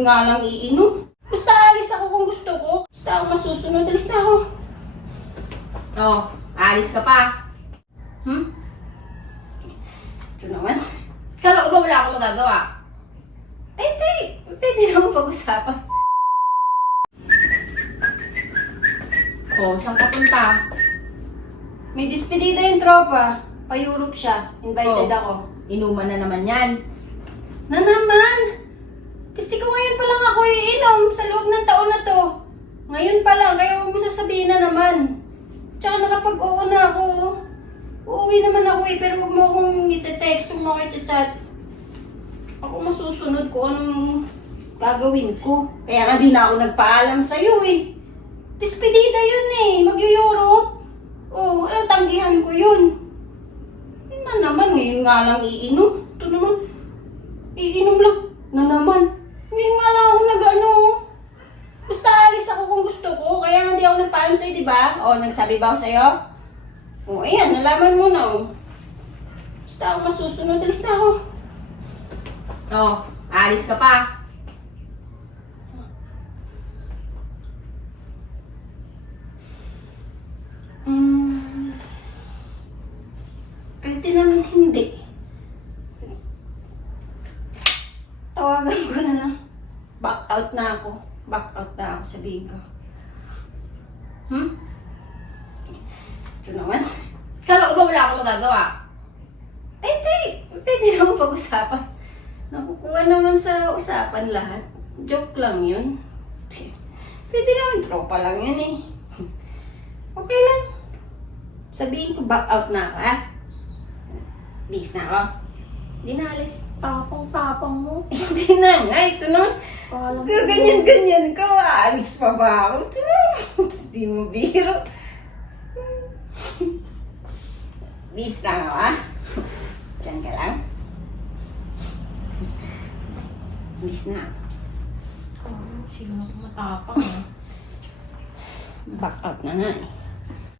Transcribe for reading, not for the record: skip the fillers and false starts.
ngayon nga lang iinom. Basta alis ako kung gusto ko. Basta ako masusunod. Alis na ako. Oh, alis ka pa. Ito naman. Kala ko ba wala akong magagawa? Ay, hindi. Pwede naman pag-usapan. Oh, saan ka punta? May despedida yung tropa. Pa-Europe siya. Invited Oh. ako. Inuman na naman yan. Na naman! Gusto ko ngayon pa lang ako iinom sa loob ng taon na to. Ngayon pa lang, kaya huwag mo sasabihin na naman. Tsaka nakapag-oo na ako. Uuwi naman ako pero huwag mo akong ite-text, huwag mo ako ite-chat. Ako masusunod ko anong gagawin ko. Kaya nga di na ako nagpaalam sa'yo eh. Despedida yun eh, mag-Europe. Oh, tanggihan ko yun. Yun na naman, ngayon nga lang iinom. Ito naman, iinom lang na naman. Ngayon nga lang ako nag-ano. Basta alis ako kung gusto ko, kaya nga di ako nagpaalam sa'yo, di ba? O, nagsabi ba ako sa'yo? O, ayan, nalaman mo na, o. Basta ako masusunod, alis na ako. Oh, alis ka pa. Pwede naman hindi. Tawagan ko na lang. Back out na ako. Back out na ako, sabihin ko. Ito naman. Kala ko ba wala akong magagawa? Ay, hindi. Pwede naman pag-usapan. Nakukuha naman sa usapan lahat. Joke lang yun. Pwede naman, tropa lang yun eh. Okay lang. Sabihin ko, back out na ako, ha? Bis na ako. Hindi na alis. Tapang-tapang mo. Hindi na nga. Ito naman. Ganyan-ganyan ka. Aalis pa ba ako? Ito naman. Hindi mo biro. Bis na ako, ha? Diyan ka lang. Bis na ako. Oh, sino matapang ah. Back out na nga eh.